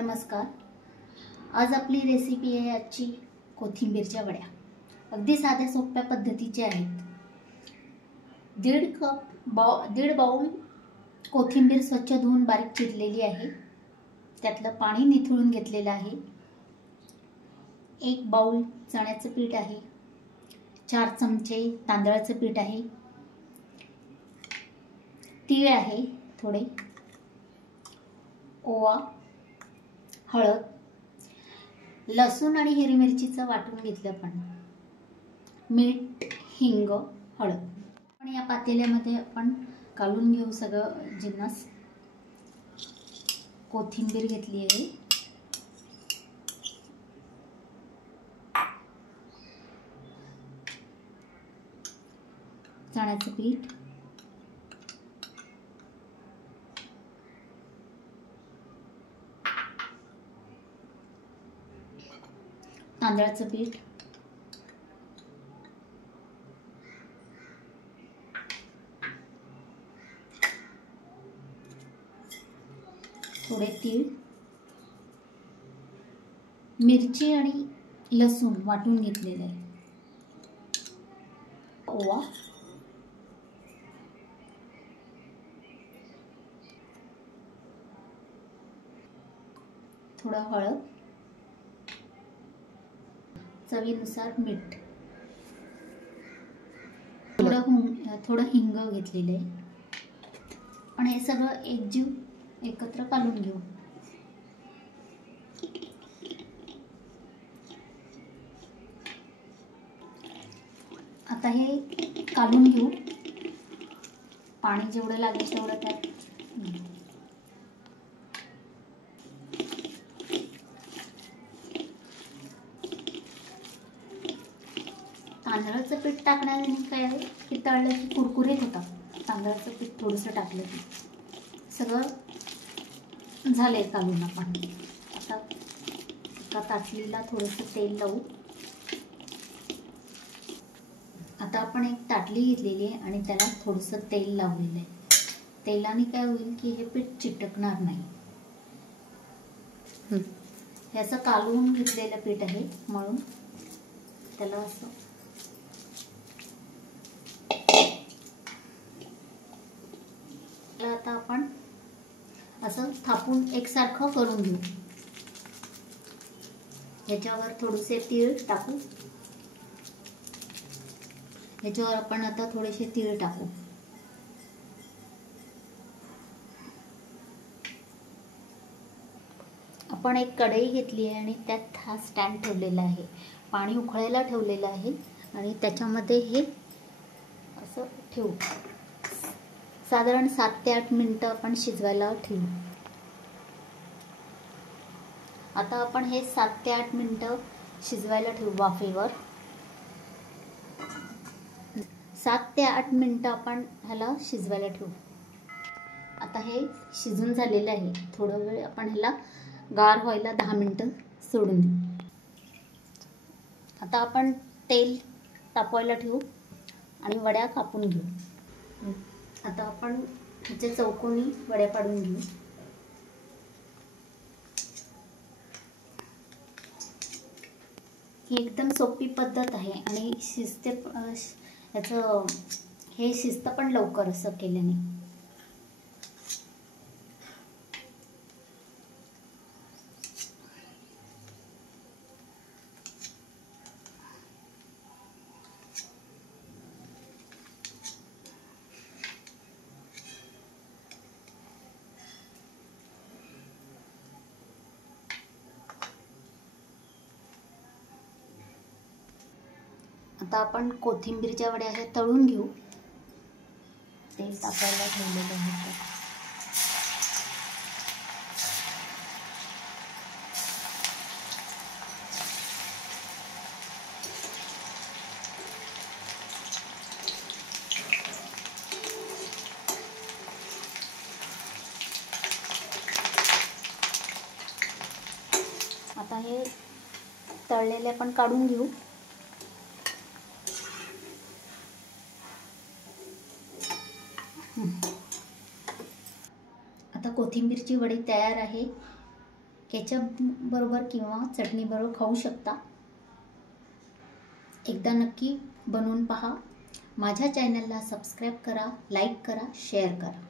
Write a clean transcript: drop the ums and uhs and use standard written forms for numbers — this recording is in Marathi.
नमस्कार. आज आपली रेसिपी आहे आजची कोथिंबीरच्या वड्या. अगदी साध्या सोप्या पद्धतीचे आहेत. दीड बाउल कोथिंबीर स्वच्छ धुवून बारीक चिरलेली आहे. त्यातलं पाणी निथळून घेतलेलं आहे. 1 बाउल चण्याचं पीठ आहे. 4 चमचे तांदळाचं पीठ आहे. तीळ आहे थोडे, ओवा, हळद, लसूण आणि हिरवी मिरचीचं वाटून घेतलं पण, मीठ, हिंग, हळद. पण या पातेल्यामध्ये आपण काढून घेऊ सगळं जिन्नस. कोथिंबीर घेतली आहे, चण्याचं पीठ, तांदळाचं पीठ, थोडे तीळ, मिरची आणि लसूण वाटून घेतलेले आहे, ओवा, थोडं हळद, चवीनुसार मीठ, थोडं हिंग घेतलेलं आहे. आणि हे सगळं एकत्र काढून घेऊ. आता हे काढून घेऊ. पाणी जेवढं लागेल तेवढं त्यात तांदळाचं पीठ टाकण्याने काय आहे की तळलं की कुरकुरीत होतं. तांदळाचं पीठ थोडंसं टाकलं की सगळं झालंय काढून. आपण आता एका ताटलीला थोडंसं तेल लावू. आता आपण एक ताटली घेतलेली आहे आणि त्याला थोडंसं तेल लावलेलं आहे. तेलाने काय होईल की हे पीठ चिटकणार नाही. हे असं कालवून घेतलेलं पीठ आहे म्हणून त्याला असं आता आपण असं थापून एकसारखं करून घेऊ. ह्याच्यावर थोडेसे तीळ टाकू. ह्याच्यावर आपण आता थोडेसे तीळ टाकू. आपण एक कढई घेतली आहे आणि त्यात हा स्टँड ठेवलेला आहे. पाणी उकळायला ठेवलेलं आहे आणि त्याच्यामध्ये हे असं ठेवू. साधारण 7 ते 8 मिनिटं आपण शिजवायला ठेवू. आता आपण हे 7 ते 8 मिनिटं शिजवायला ठेवू वाफेवर. 7 ते 8 मिनिटं आपण ह्याला शिजवायला ठेवू. आता हे शिजून झालेलं आहे. थोडा वेळ आपण ह्याला गार व्हायला 10 मिनिटं सोडून देऊ. आता आपण तेल तापवायला ठेवू आणि वड्या कापून घेऊ. आता आपण ह्याचे चौकोनी वड्या पाडून घेऊ. ही एकदम सोपी पद्धत आहे आणि हे शिस्त पण लवकर असं केल्याने. आता आपण कोथिंबीरच्या वड्या हे तळून घेऊ. तेल तापायला ठेवलेलं आहे. आता हे तळलेले आपण काढून घेऊ. आता कोथिंबीरची वडी तयार आहे. केचप बरोबर किंवा चटणी बरोबर खाऊ शकता. एकदा नक्की बनवून पहा. माझ्या चॅनलला सबस्क्राईब करा, लाईक करा, शेअर करा.